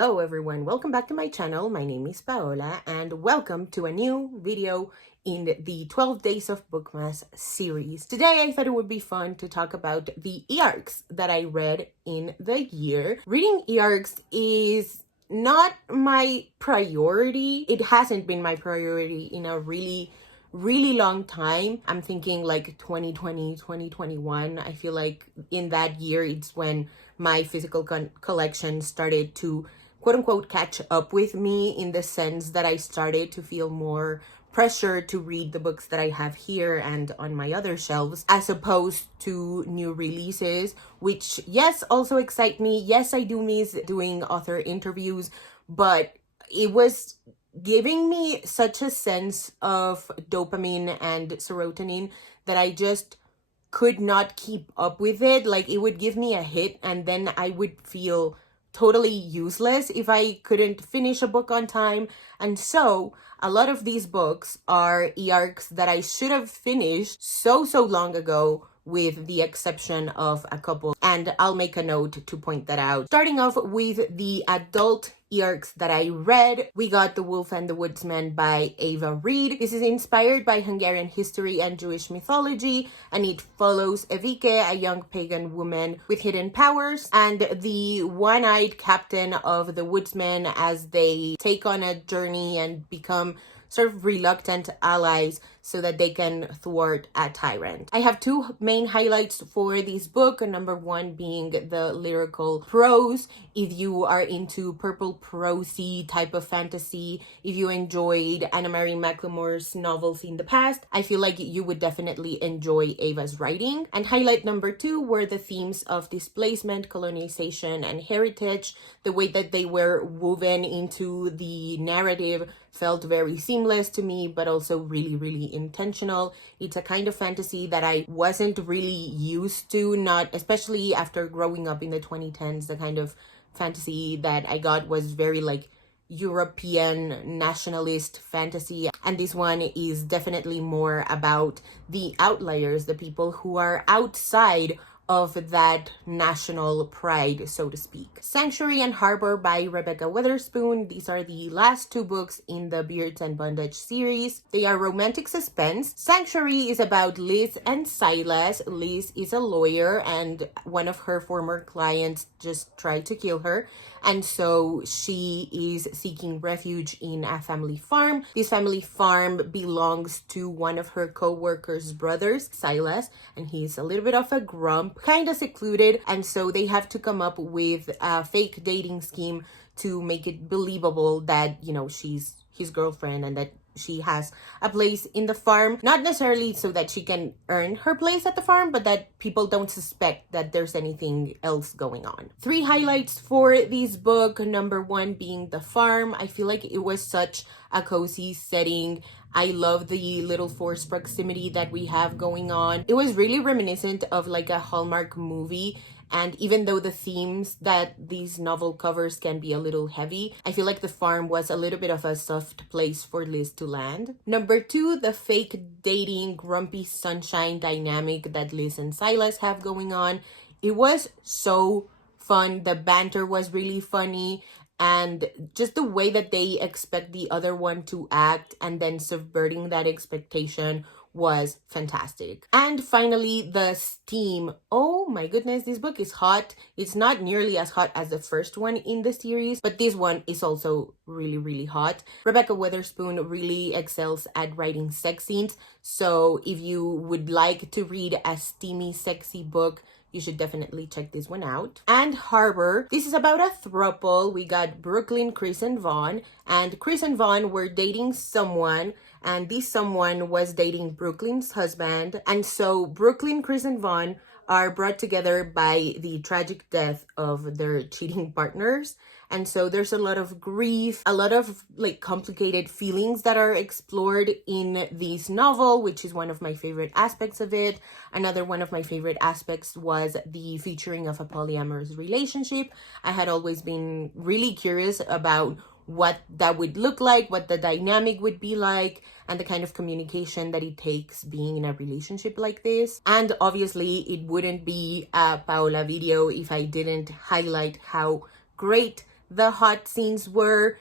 Hello everyone, welcome back to my channel. My name is Paola and welcome to a new video in the 12 Days of Bookmas series. Today I thought it would be fun to talk about the e-arcs that I read in the year. Reading e-arcs is not my priority. It hasn't been my priority in a really long time. I'm thinking like 2020, 2021. I feel like in that year it's when my physical collection started to quote unquote catch up with me, in the sense that I started to feel more pressure to read the books that I have here and on my other shelves, as opposed to new releases, which yes, also excite me. Yes, I do miss doing author interviews, but it was giving me such a sense of dopamine and serotonin that I just could not keep up with it. Like, it would give me a hit and then I would feel totally useless if I couldn't finish a book on time. And so a lot of these books are e-arcs that I should have finished so long ago, with the exception of a couple, and I'll make a note to point that out. Starting off with the adult e-arcs that I read, we got The Wolf and the Woodsman by Ava Reid. This is inspired by Hungarian history and Jewish mythology, and it follows Evike, a young pagan woman with hidden powers, and the one-eyed captain of the Woodsmen, as they take on a journey and become sort of reluctant allies so that they can thwart a tyrant. I have two main highlights for this book. Number one being the lyrical prose. If you are into purple prosy type of fantasy, if you enjoyed Anna Marie McLemore's novels in the past, I feel like you would definitely enjoy Ava's writing. And highlight number two were the themes of displacement, colonization, and heritage. The way that they were woven into the narrative felt very seamless to me, but also really intentional. It's a kind of fantasy that I wasn't really used to, not especially after growing up in the 2010s. The kind of fantasy that I got was very like European nationalist fantasy, and this one is definitely more about the outliers, the people who are outside of that national pride, so to speak. Sanctuary and Harbor by Rebecca Weatherspoon. These are the last two books in the Beards and Bondage series. They are romantic suspense. Sanctuary is about Liz and Silas. Liz is a lawyer and one of her former clients just tried to kill her, and so she is seeking refuge in a family farm. This family farm belongs to one of her co-workers' brothers, Silas, and he's a little bit of a grump, kind of secluded, and so they have to come up with a fake dating scheme to make it believable that, you know, she's his girlfriend and that she has a place in the farm, not necessarily so that she can earn her place at the farm, but that people don't suspect that there's anything else going on. Three highlights for this book. Number one being the farm. I feel like it was such a cozy setting. I love the little forced proximity that we have going on. It was really reminiscent of like a Hallmark movie. And even though the themes that these novel covers can be a little heavy, I feel like the farm was a little bit of a soft place for Liz to land. Number two, the fake dating, grumpy sunshine dynamic that Liz and Silas have going on. It was so fun. The banter was really funny. And just the way that they expect the other one to act and then subverting that expectation was fantastic. And finally, the steam. Oh my goodness, this book is hot. It's not nearly as hot as the first one in the series, but this one is also really hot. Rebecca Weatherspoon really excels at writing sex scenes, so if you would like to read a steamy, sexy book, you should definitely check this one out. And Harbor. This is about a throuple. We got Brooklyn, Chris, and Vaughn. And Chris and Vaughn were dating someone, and this someone was dating Brooklyn's husband. And so Brooklyn, Chris, and Vaughn are brought together by the tragic death of their cheating partners. And so there's a lot of grief, a lot of like complicated feelings that are explored in this novel, which is one of my favorite aspects of it. Another one of my favorite aspects was the featuring of a polyamorous relationship. I had always been really curious about what that would look like, what the dynamic would be like, and the kind of communication that it takes being in a relationship like this. And obviously it wouldn't be a Paola video if I didn't highlight how great the hot scenes were.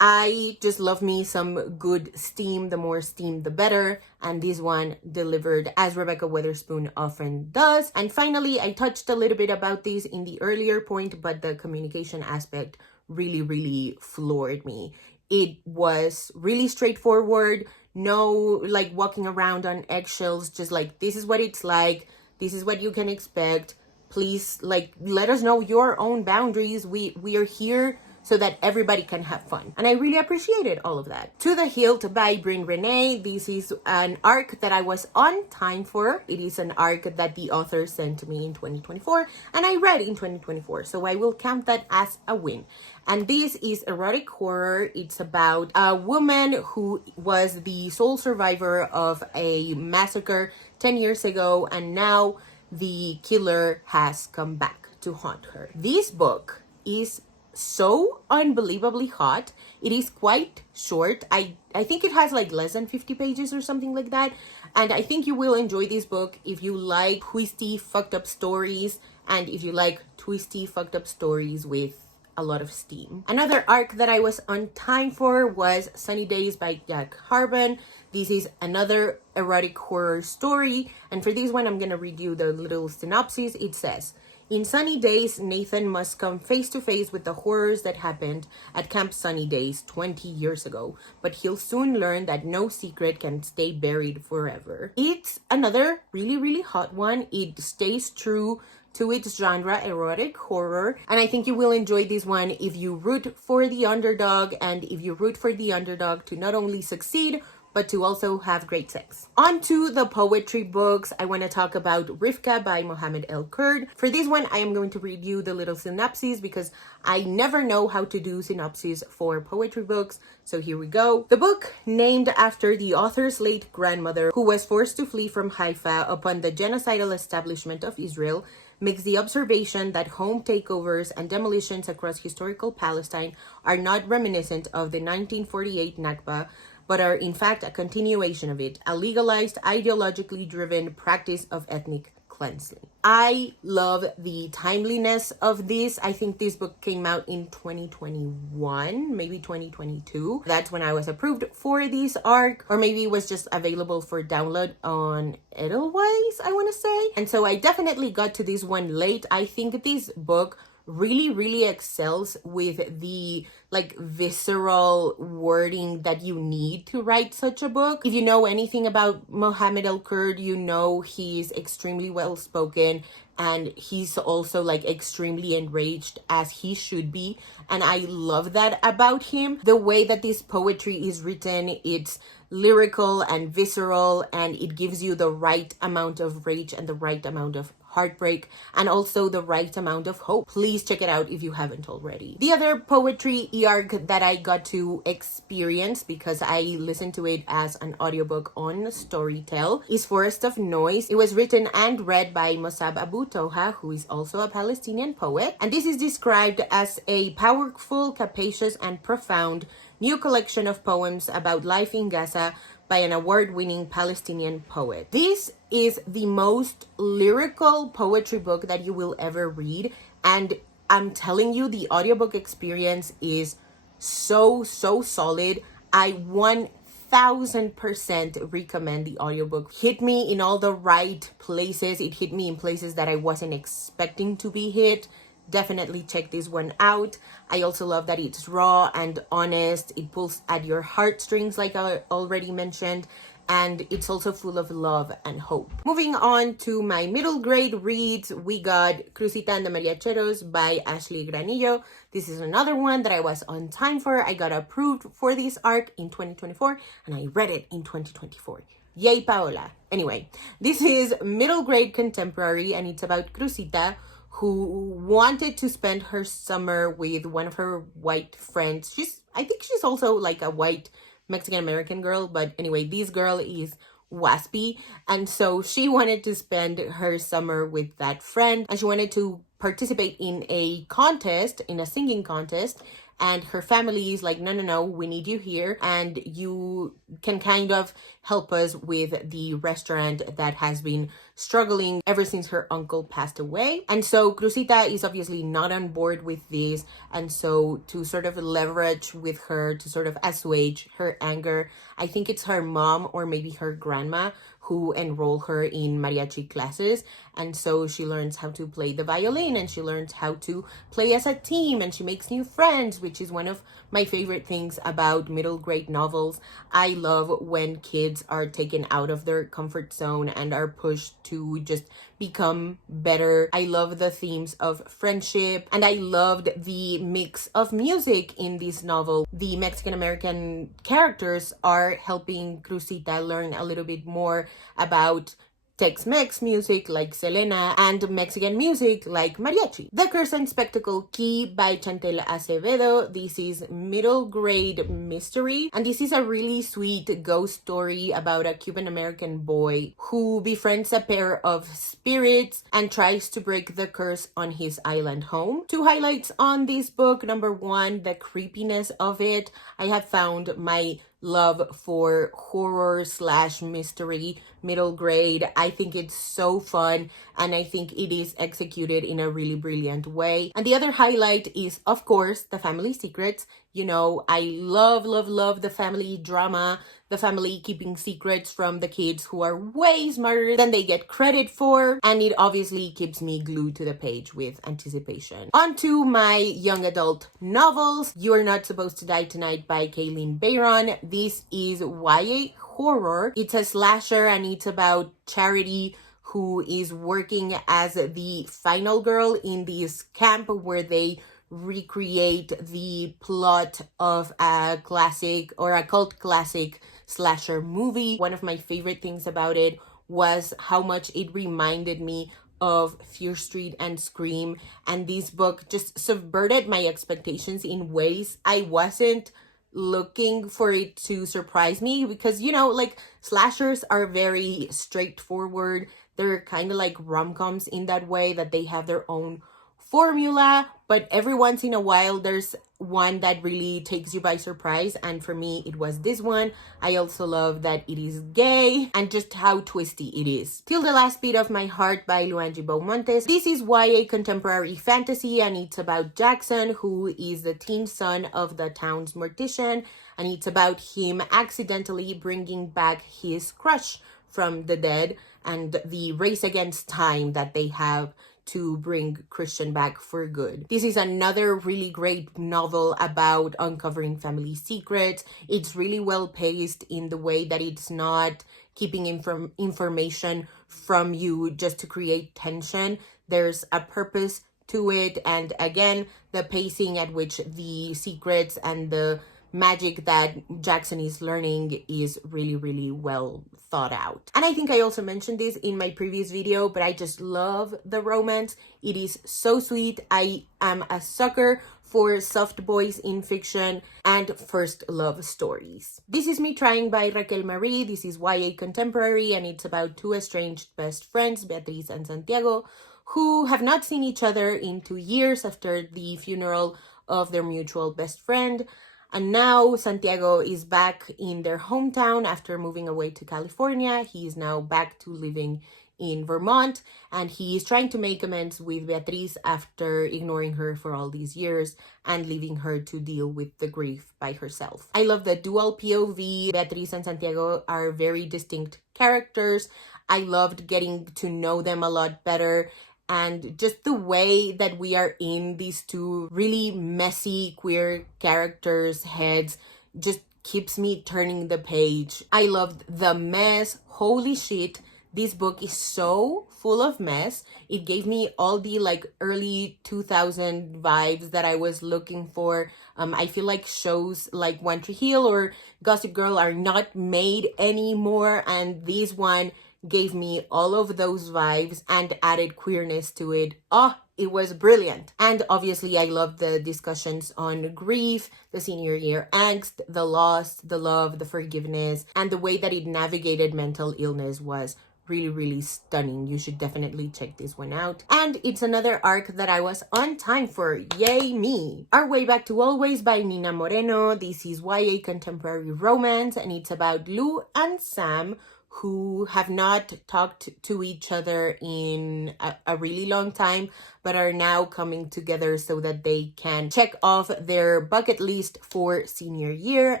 I just love me some good steam. The more steam, the better. And this one delivered as Rebecca Witherspoon often does. And finally, I touched a little bit about this in the earlier point, but the communication aspect really, really floored me. It was really straightforward. No, like, walking around on eggshells, just like, this is what it's like. This is what you can expect. Please, like, let us know your own boundaries. We are here so that everybody can have fun. And I really appreciated all of that. To the Hilt by Bryn Renee. This is an arc that I was on time for. It is an arc that the author sent to me in 2024 and I read in 2024. So I will count that as a win. And this is erotic horror. It's about a woman who was the sole survivor of a massacre 10 years ago. And now the killer has come back to haunt her. This book is so unbelievably hot. It is quite short. I think it has like less than 50 pages or something like that. And I think you will enjoy this book if you like twisty, fucked up stories, and if you like twisty, fucked up stories with a lot of steam. Another arc that I was on time for was Sunny Days by Jack Harben. This is another erotic horror story. And for this one, I'm gonna read you the little synopsis. It says, in Sunny Days, Nathan must come face to face with the horrors that happened at Camp Sunny Days 20 years ago, but he'll soon learn that no secret can stay buried forever. It's another really, really hot one. It stays true to its genre, erotic horror, and I think you will enjoy this one if you root for the underdog, and if you root for the underdog to not only succeed, but to also have great sex. On to the poetry books. I want to talk about Rivka by Mohammed El Kurd. For this one, I am going to read you the little synopsis because I never know how to do synopses for poetry books. So here we go. The book, named after the author's late grandmother, who was forced to flee from Haifa upon the genocidal establishment of Israel, makes the observation that home takeovers and demolitions across historical Palestine are not reminiscent of the 1948 Nakba, but are in fact a continuation of it, a legalized, ideologically driven practice of ethnic cleansing. I love the timeliness of this. I think this book came out in 2021, maybe 2022. That's when I was approved for this arc, or maybe it was just available for download on Edelweiss, I want to say. And so I definitely got to this one late. I think this book really excels with the like visceral wording that you need to write such a book. If you know anything about Mohammed El Kurd, you know he's extremely well spoken and he's also like extremely enraged, as he should be, and I love that about him. The way that this poetry is written, it's lyrical and visceral, and it gives you the right amount of rage and the right amount of heartbreak and also the right amount of hope. Please check it out if you haven't already. The other poetry arc that I got to experience, because I listened to it as an audiobook on Storytel, is Forest of Noise. It was written and read by Mossab Abu Toha, who is also a Palestinian poet, and this is described as a powerful, capacious, and profound new collection of poems about life in Gaza by an award-winning Palestinian poet. This is the most lyrical poetry book that you will ever read, and I'm telling you, the audiobook experience is so solid. I 1000% recommend the audiobook. Hit me in all the right places. It hit me in places that I wasn't expecting to be hit. Definitely check this one out. I also love that it's raw and honest. It pulls at your heartstrings, like I already mentioned, and it's also full of love and hope. Moving on to my middle grade reads, we got Crucita and the Mariacheros by Ashley Granillo. This is another one that I was on time for. I got approved for this arc in 2024 and I read it in 2024. Yay, Paola. Anyway, this is middle grade contemporary and it's about Crucita, who wanted to spend her summer with one of her white friends. I think she's also like a white Mexican-American girl, but anyway, this girl is waspy, and so she wanted to spend her summer with that friend, and she wanted to participate in a contest, in a singing contest, and her family is like, no, no, no, we need you here, and you can kind of help us with the restaurant that has been struggling ever since her uncle passed away. And so Cruzita is obviously not on board with this, and so to sort of leverage with her, to sort of assuage her anger, I think it's her mom or maybe her grandma who enroll her in mariachi classes. And so she learns how to play the violin, and she learns how to play as a team, and she makes new friends, which is one of my favorite things about middle grade novels. I love when kids are taken out of their comfort zone and are pushed to just become better. I love the themes of friendship, and I loved the mix of music in this novel. The Mexican American characters are helping Cruzita learn a little bit more about Tex-Mex music like Selena and Mexican music like mariachi. The Curse and Spectacle Key by Chantel Acevedo. This is middle grade mystery, and this is a really sweet ghost story about a Cuban American boy who befriends a pair of spirits and tries to break the curse on his island home. Two highlights on this book. Number one, the creepiness of it. I have found my love for horror / mystery middle grade. I think it's so fun, and I think it is executed in a really brilliant way. And the other highlight is, of course, the family secrets. You know, I love, love, love the family drama, the family keeping secrets from the kids who are way smarter than they get credit for, and it obviously keeps me glued to the page with anticipation. On to my young adult novels. You Are Not Supposed to Die Tonight by Kaylin Bayron. This is YA horror. It's a slasher, and it's about Charity, who is working as the final girl in this camp where they recreate the plot of a classic or a cult classic slasher movie. One of my favorite things about it was how much it reminded me of Fear Street and Scream, and this book just subverted my expectations in ways I wasn't looking for it to surprise me, because, you know, like, slashers are very straightforward. They're kind of like rom-coms in that way, that they have their own formula, but every once in a while there's one that really takes you by surprise, and for me it was this one. I also love that it is gay and just how twisty it is. Till the Last Beat of My Heart by Luangi Beaumontes. This is YA contemporary fantasy, and it's about Jackson, who is the teen son of the town's mortician, and it's about him accidentally bringing back his crush from the dead and the race against time that they have to bring Christian back for good. This is another really great novel about uncovering family secrets. It's really well paced in the way that it's not keeping information from you just to create tension. There's a purpose to it, and again, the pacing at which the secrets and the magic that Jackson is learning is really, really well thought out. And I think I also mentioned this in my previous video, but I just love the romance. It is so sweet. I am a sucker for soft boys in fiction and first love stories. This is Me Trying by Raquel Marie. This is YA contemporary, and it's about two estranged best friends, Beatriz and Santiago, who have not seen each other in 2 years after the funeral of their mutual best friend. And now Santiago is back in their hometown after moving away to California. He is now back to living in Vermont, and he is trying to make amends with Beatriz after ignoring her for all these years and leaving her to deal with the grief by herself. I love the dual POV. Beatriz and Santiago are very distinct characters. I loved getting to know them a lot better, and just the way that we are in these two really messy queer characters' heads just keeps me turning the page. I loved the mess. Holy shit, this book is so full of mess. It gave me all the like early 2000 vibes that I was looking for. I feel like shows like One Tree Hill or Gossip Girl are not made anymore, and this one gave me all of those vibes and added queerness to it. Oh, it was brilliant. And obviously I loved the discussions on grief, the senior year angst, the loss, the love, the forgiveness, and the way that it navigated mental illness was really, really stunning. You should definitely check this one out. And it's another arc that I was on time for. Yay me! Our Way Back to Always by Nina Moreno. This is YA contemporary romance, and it's about Lou and Sam, who have not talked to each other in a really long time, but are now coming together so that they can check off their bucket list for senior year.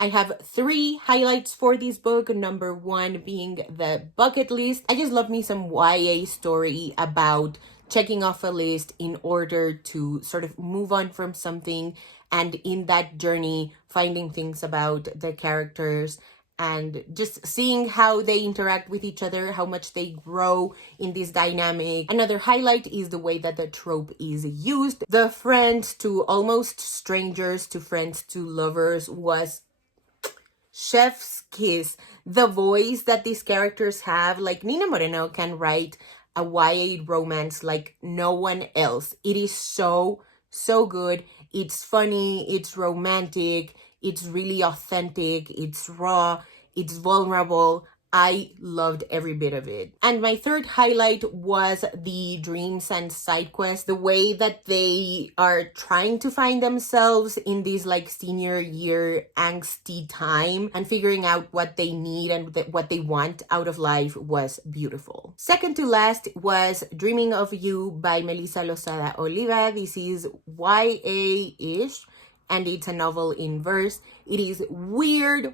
I have 3 highlights for this book. Number 1 being the bucket list. I just love me some YA story about checking off a list in order to sort of move on from something, and in that journey finding things about the characters and just seeing how they interact with each other, how much they grow in this dynamic. Another highlight is the way that the trope is used. The friends to almost strangers to friends to lovers was chef's kiss. The voice that these characters have, like Nina Moreno can write a YA romance like no one else. It is so good. It's funny, it's romantic, it's really authentic, it's raw, it's vulnerable. I loved every bit of it. And my third highlight was the dreams and side quests, the way that they are trying to find themselves in this like senior year angsty time and figuring out what they need and what they want out of life was beautiful. Second to last was Dreaming of You by Melissa Lozada Oliva. This is YA-ish, and it's a novel in verse. It is weird,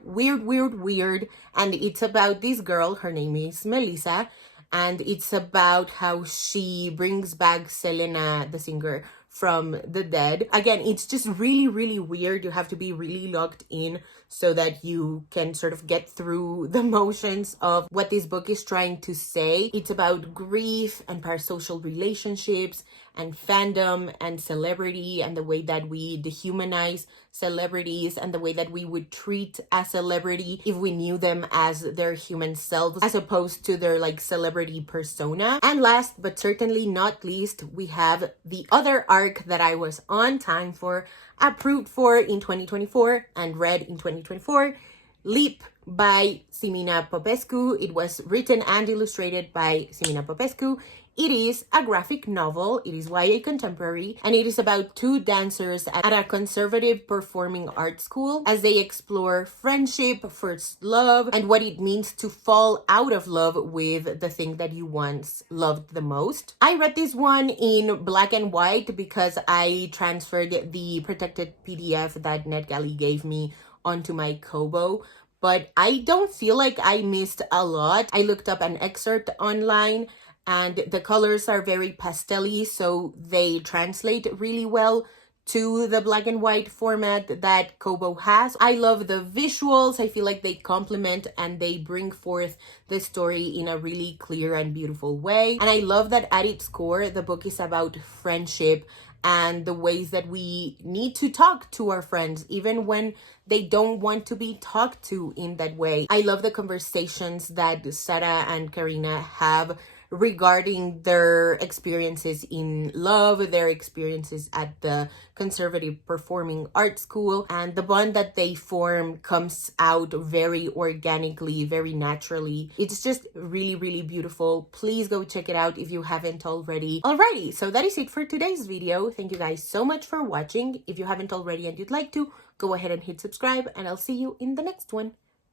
and it's about this girl. Her name is Melissa, and it's about how she brings back Selena, the singer, from the dead. Again, it's just really weird. You have to be really locked in so that you can sort of get through the motions of what this book is trying to say. It's about grief and parasocial relationships and fandom and celebrity and the way that we dehumanize celebrities and the way that we would treat a celebrity if we knew them as their human selves as opposed to their like celebrity persona. And last but certainly not least, we have the other arc that I was on time for, approved for in 2024 and read in 2024, Leap by Simina Popescu. It was written and illustrated by Simina Popescu. It is a graphic novel, it is YA contemporary, and it is about 2 dancers at a conservative performing arts school as they explore friendship, first love, and what it means to fall out of love with the thing that you once loved the most. I read this one in black and white because I transferred the protected PDF that NetGalley gave me onto my Kobo, but I don't feel like I missed a lot. I looked up an excerpt online, and the colors are very pastel-y, so they translate really well to the black and white format that Kobo has. I love the visuals. I feel like they complement and they bring forth the story in a really clear and beautiful way. And I love that at its core, the book is about friendship and the ways that we need to talk to our friends, even when they don't want to be talked to in that way. I love the conversations that Sarah and Karina have regarding their experiences in love, their experiences at the conservative performing arts school, and the bond that they form comes out very organically, very naturally. It's just really beautiful. Please go check it out if you haven't already. Alrighty, so that is it for today's video. Thank you guys so much for watching. If you haven't already and you'd like to, go ahead and hit subscribe, and I'll see you in the next one.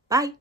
Bye!